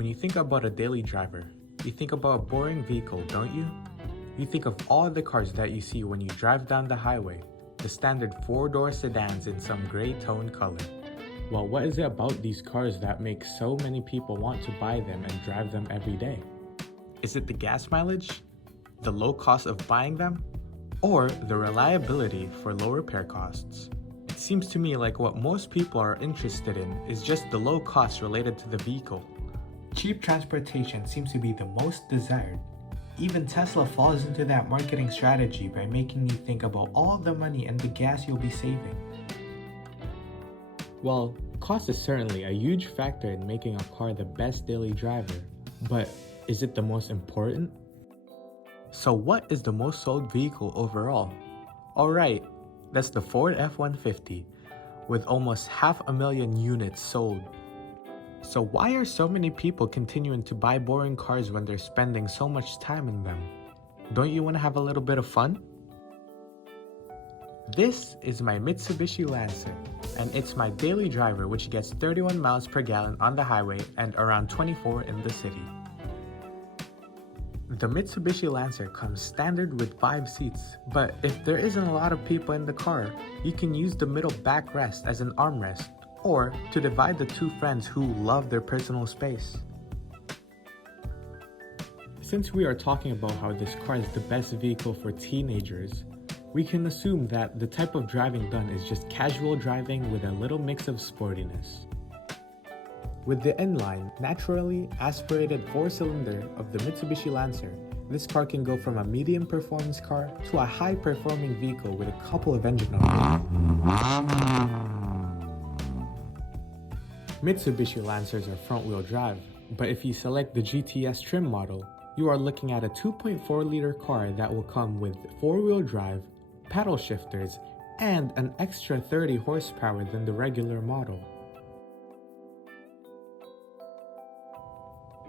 When you think about a daily driver, you think about a boring vehicle, don't you? You think of all the cars that you see when you drive down the highway, the standard four-door sedans in some gray tone color. Well, what is it about these cars that makes so many people want to buy them and drive them every day? Is it the gas mileage, the low cost of buying them, or the reliability for low repair costs? It seems to me like what most people are interested in is just the low cost related to the vehicle. Cheap transportation seems to be the most desired. Even Tesla falls into that marketing strategy by making you think about all the money and the gas you'll be saving. Well, cost is certainly a huge factor in making a car the best daily driver, but is it the most important? So what is the most sold vehicle overall? Alright, that's the Ford F-150, with almost 500,000 units sold. So why are so many people continuing to buy boring cars when they're spending so much time in them? Don't you want to have a little bit of fun? This is my Mitsubishi Lancer, and it's my daily driver, which gets 31 miles per gallon on the highway and around 24 in the city. The Mitsubishi Lancer comes standard with 5 seats, but if there isn't a lot of people in the car, you can use the middle backrest as an armrest, or to divide the two friends who love their personal space. Since we are talking about how this car is the best vehicle for teenagers, we can assume that the type of driving done is just casual driving with a little mix of sportiness. With the inline, naturally aspirated 4-cylinder of the Mitsubishi Lancer, this car can go from a medium performance car to a high performing vehicle with a couple of engine upgrades. Mitsubishi Lancers are front-wheel drive, but if you select the GTS trim model, you are looking at a 2.4-liter car that will come with 4-wheel drive, paddle shifters, and an extra 30 horsepower than the regular model.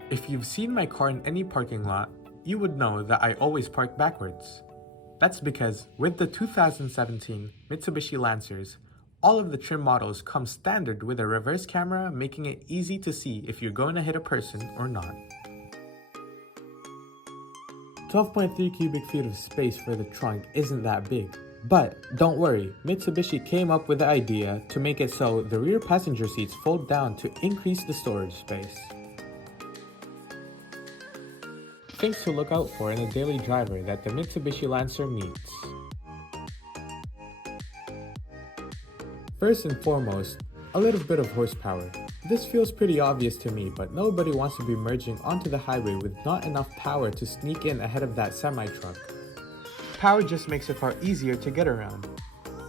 If you've seen my car in any parking lot, you would know that I always park backwards. That's because with the 2017 Mitsubishi Lancers, all of the trim models come standard with a reverse camera, making it easy to see if you're going to hit a person or not. 12.3 cubic feet of space for the trunk isn't that big. But don't worry, Mitsubishi came up with the idea to make it so the rear passenger seats fold down to increase the storage space. Things to look out for in a daily driver that the Mitsubishi Lancer meets. First and foremost, a little bit of horsepower. This feels pretty obvious to me, but nobody wants to be merging onto the highway with not enough power to sneak in ahead of that semi-truck. Power just makes a car easier to get around,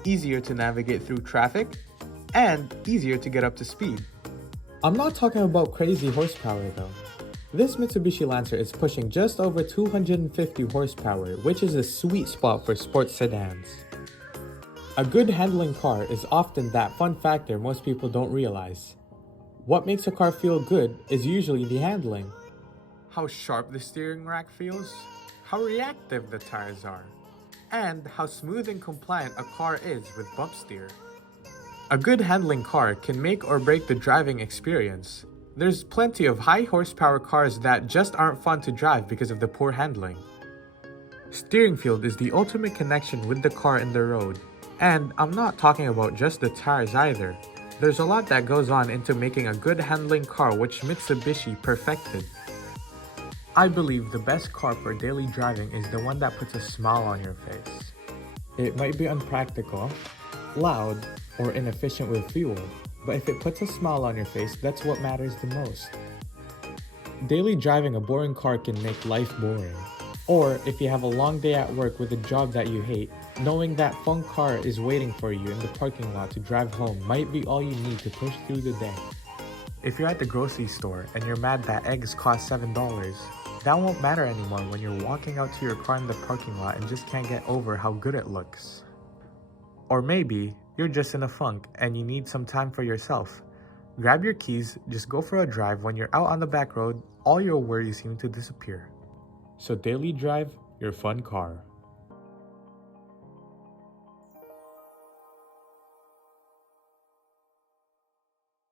easier to navigate through traffic, and easier to get up to speed. I'm not talking about crazy horsepower though. This Mitsubishi Lancer is pushing just over 250 horsepower, which is a sweet spot for sports sedans. A good handling car is often that fun factor most people don't realize. What makes a car feel good is usually the handling. How sharp the steering rack feels, how reactive the tires are, and how smooth and compliant a car is with bump steer. A good handling car can make or break the driving experience. There's plenty of high horsepower cars that just aren't fun to drive because of the poor handling. Steering feel is the ultimate connection with the car and the road. And I'm not talking about just the tires either. There's a lot that goes on into making a good handling car, which Mitsubishi perfected. I believe the best car for daily driving is the one that puts a smile on your face. It might be unpractical, loud, or inefficient with fuel, but if it puts a smile on your face, that's what matters the most. Daily driving a boring car can make life boring. Or if you have a long day at work with a job that you hate, knowing that fun car is waiting for you in the parking lot to drive home might be all you need to push through the day. If you're at the grocery store and you're mad that eggs cost $7, that won't matter anymore when you're walking out to your car in the parking lot and just can't get over how good it looks. Or maybe you're just in a funk and you need some time for yourself. Grab your keys, just go for a drive. When you're out on the back road, all your worries seem to disappear. So daily drive your fun car.